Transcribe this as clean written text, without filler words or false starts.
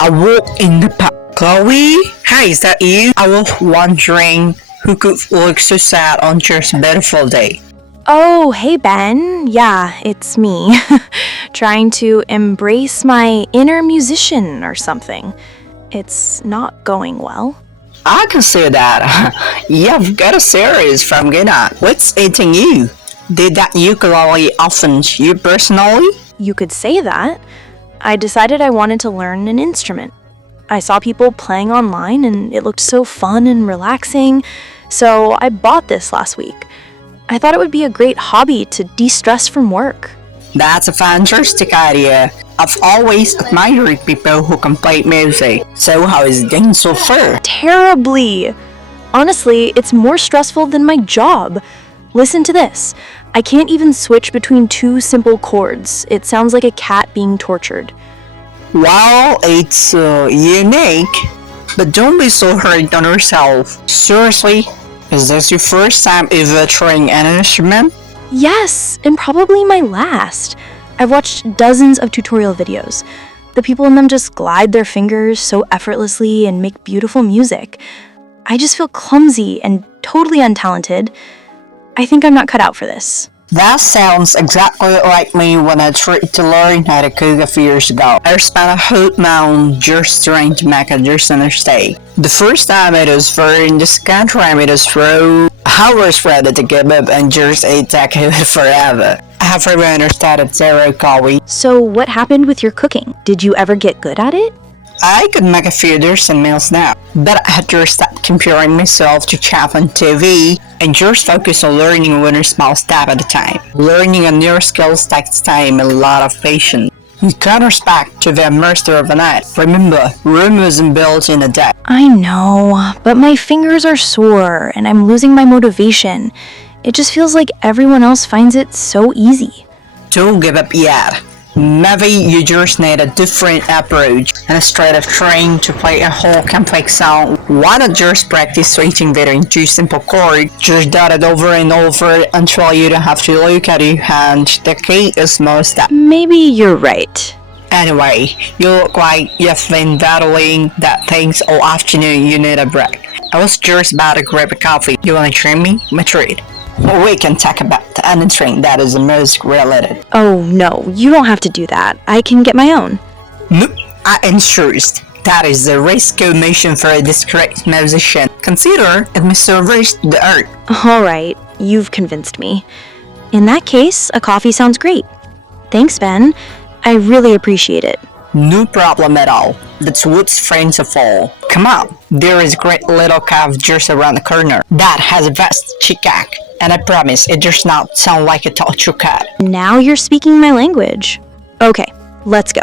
I walked in the park. Chloe? Hi, is that you? I was wondering who could look so sad on just a beautiful day. Oh, hey Ben. Yeah, it's me. Trying to embrace my inner musician or something. It's not going well. I can see that. You've got a series from Ghana. What's eating you? Did that ukulele offend you personally? You could say that. I decided I wanted to learn an instrument. I saw people playing online and it looked so fun and relaxing, so I bought this last week. I thought it would be a great hobby to de-stress from work. That's a fantastic idea. I've always admired people who can play music. So how is it going so far? Terribly! Honestly, it's more stressful than my job. Listen to this. I can't even switch between two simple chords. It sounds like a cat being tortured. Well, it's unique, but don't be so hard on yourself. Seriously, is this your first time ever trying an instrument? Yes, and probably my last. I've watched dozens of tutorial videos. The people in them just glide their fingers so effortlessly and make beautiful music. I just feel clumsy and totally untalented. I think I'm not cut out for this. That sounds exactly like me when I tried to learn how to cook a few years ago. I spent a whole month just trying to make a decent steak. The first time it was fun, the second time it was through. I was ready to give up and just ate that forever. I have never started zero Chloe. So what happened with your cooking? Did you ever get good at it? I could make a few decent meals now, but I had to stop comparing myself to chef on TV and just focus on learning one small step at a time. Learning a new skill takes time and a lot of patience. You can't expect to be a master overnight. Remember, Rome wasn't built in a day. I know, but my fingers are sore and I'm losing my motivation. It just feels like everyone else finds it so easy. Don't give up yet. Maybe you just need a different approach. And instead of trying to play a whole complex song, why not just practice switching between two simple chords? Just do it over and over until you don't have to look at your hand. The key is most that. Maybe you're right. Anyway, you look like you've been battling that things all afternoon. You need a break. I was just about to grab a coffee. You wanna join me? My treat. We can talk about anything that is music related. Oh no, you don't have to do that. I can get my own. Nope, I insist. That is the risky mission for a discreet musician. Consider it may service the art. Alright, you've convinced me. In that case, a coffee sounds great. Thanks, Ben. I really appreciate it. No problem at all. That's what's friends of all. Come on, there is a great little cafe just around the corner that has a vast chicac, and I promise it does not sound like a torture cat. Now you're speaking my language. Okay, let's go.